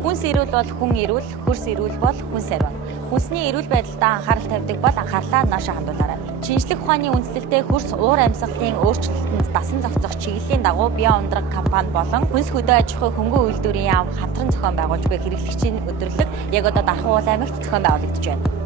Хүнс эрүүл бол хүн эрүүл, хөрс эрүүл бол хүн сарвин. Хүнсний эрүүл байдалдаа анхаарал тавьдаг бол анхаарлаа наашаа хандуулаарай. Шинжлэх ухааны үндэслэлтэй хөрс уур амьсгалын өөрчлөлтөнд дасан зохицох чиглэлийн дагуу Био ундраг компани болон хүнс хөдөө аж ахуй хөнгөн үйлдвэрийн яам хамтран зохион байгуулж буй хэрэглэгчийн өдөрлөг яг одоо Дархан уул аймагт зохион байгуулагдаж байна.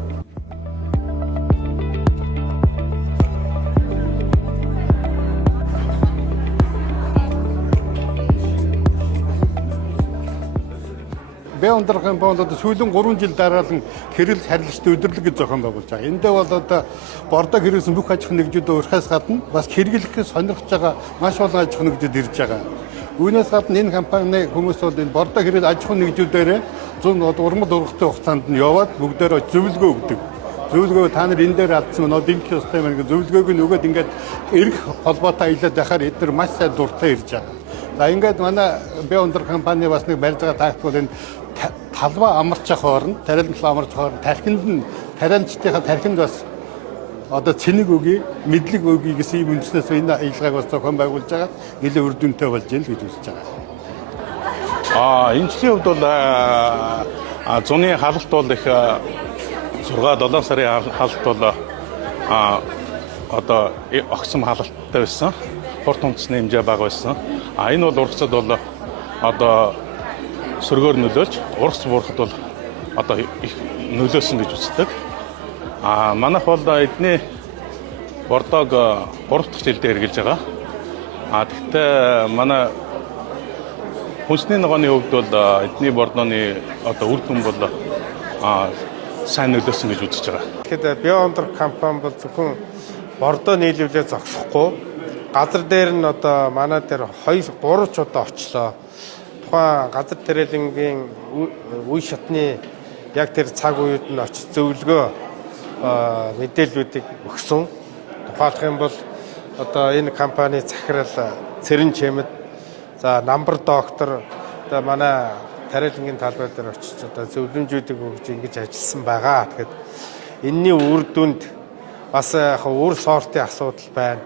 Био ундраг компани одоо сүүлийн 3 жил дараалан хэрэглэл харилцагчдын өдөрлөг гэж зохион байгуулж байгаа. Энд дээр бол одоо бордоо хэрэглэсэн бүх аж ахуйн нэгжүүд урьхаас гадна бас хэрэглэхэд сонирхож байгаа маш олон аж ахуйн нэгжүүд ирж байгаа. Үүнээс гадна энэ компани хүмүүс бол энэ бордоо хэрэглэл аж ахуйн нэгжүүдээр урмал ургахтай хугацаанд нь яваад бүгдээрээ зөвлөгөө өгдөг. Зөвлөгөө та нар энэ дээр алдсан нь дэмжих ёстой байна гэж зөвлөгөөг нь өгөөд ингээд эрх холбоотой аялаад байхаар эдгээр маш сайн дуртай ирж байгаа. За ингээд манай Био ундраг компани бас нэг барьж байгаа тактик бол энэ талбай амарч явах хооронд, тариалан талбай амарч хооронд тархинд нь тариаланчдынхаа тархинд бас одоо цэник өгье, мэдлэг өгье гэсэн юм үндснээс энэ аялгааг бас зохион байгуулж байгаа нэлээд үр дүнтэй болж байна гэж үзэж байгаа. Энэ жилийн хувьд бол зуны халалт бол их 6-7 сарын халалт бол одоо огцом халалттай байсан. Порт үндэсний хэмжээ бага байсан. Энэ бол ургацад бол одоо сөргөөр нөлөөлж ургац буурахад бол одоо их нөлөөсөн гэж үздэг. Манайх бол эдний бордоог 3 дахь жилдээ хэрэгжилж байгаа. Тэгэхдээ манай хүнсний ногооны хувьд бол эдний бордооны одоо үр дүн бол сайн нөлөөсөн гэж үзэж байгаа. Тэгэхээр Био ундраг компани бол зөвхөн бордоо нийлүүлээ зогсохгүй газар дээр нь одоо манай дээр 2-3 ч удаа очлоо. Тухайн газар тариалангийн үе шатны яг тэр цаг үед нь очиж зөвлөгөө мэдээллүүдийг өгсөн. Тухайлх юм бол одоо энэ компани захирал Цэрэн Чемэд, за Намбар доктор одоо манай тариалангийн талбай дээр очиж одоо зөвлөмжүүдийг өгж ингэж ажилласан байгаа. Тэгэхээр энэний үр дүнд бас яг өөр сортын асуудал байна.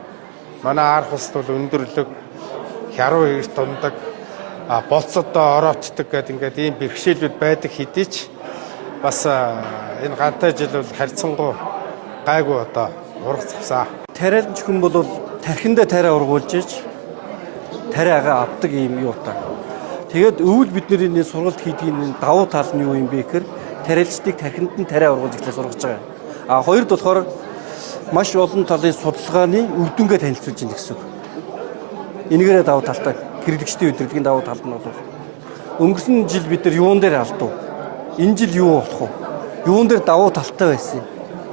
Манай арх улсд бол өндөрлөг, хяруу эрт ундаг, болцодоо ороотдаг гэдэг ингээд ийм бэрхшээлүүд байдаг хэдий ч бас энэ гантай жил бол харьцангуй гайгүй одоо ургац авсан. Тариаланч хүн бол тархиндаа тариа ургуулж иж тариагаа авдаг юм юу та. Тэгээд өвөл бидний энэ сургалт хийдгийн давуу тал нь юу юм бэ гэхээр тариалчдыг тархинд нь тариа ургуулж ихлээр сургаж байгаа. Хоёрд болохоор маш олон талын судалгааны үр дүнгээ танилцуулж ийн гэсэн үг. Энийгээрээ давуу талтай хэрэглэгчдийн өдөрлөгийн давуу тал нь бол өнгөрсөн жил бид нар юун дээр алдав? Энэ жил юу болох вэ? Юун дээр давуу талтай байсан?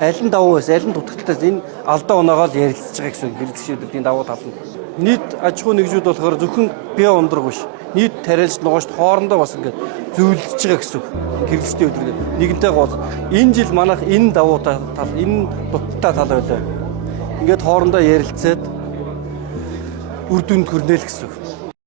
Аль нь давуу байсан, аль нь дутагдaltaй энэ алдаа оноогоо л ярилцж байгаа гэсэн хэрэглэгчдийн өдөрлөгийн давуу тал нь. Нийт аж ахуй нэгжүүд болохоор зөвхөн Био ундраг биш. Нийт тариалж ногоочд хоорондоо бас ингээд зөвлөж байгаа гэсэн үг. Хэрэглэгчдийн өдөрлөг нэгэнтэй гол. Энэ жил манайх энэ давуу тал, энэ дутагдaltaй тал байлаа. Ингээд хоорондоо ярилцээд үр дүнд хүрнэ л гэсэн үг.